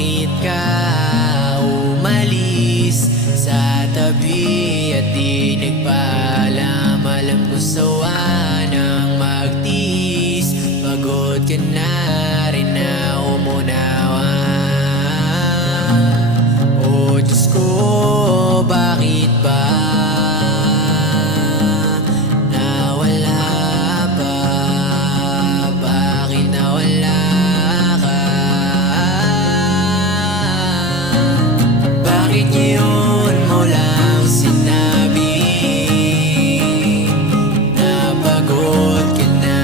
bakit ka umalis sa tabi at di nagpaalam? Alam ko sawa ng magtiis, pagod ka na rin na umunawa. Oh Diyos ko, bakit ba nawala pa? Bakit nawala ka? Bakit ngayon mo lang sinabi na pagod ka na,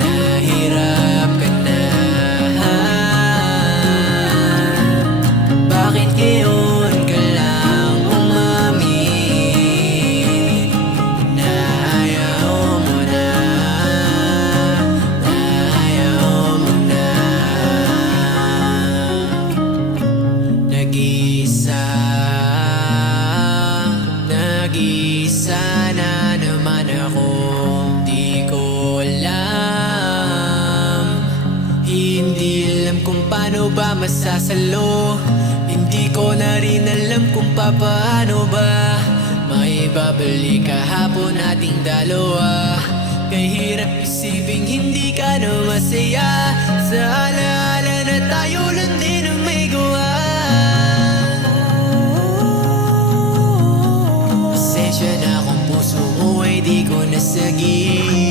nahirap ka na? Bakit ngayon ka lang umamin na ayaw mo na, na ayaw mo na? Nag-iisa, nag-iisa na naman ako. Di ko alam, hindi alam kung paano ba masasalo. Hindi ko na rin alam kung paano ba maibabalik kahapon nating dalawa. Kahirap isiping hindi ka na masaya sa alaala na tayo lang din ang may gawa. Pasensya na kung puso mo ay di ko nasagip.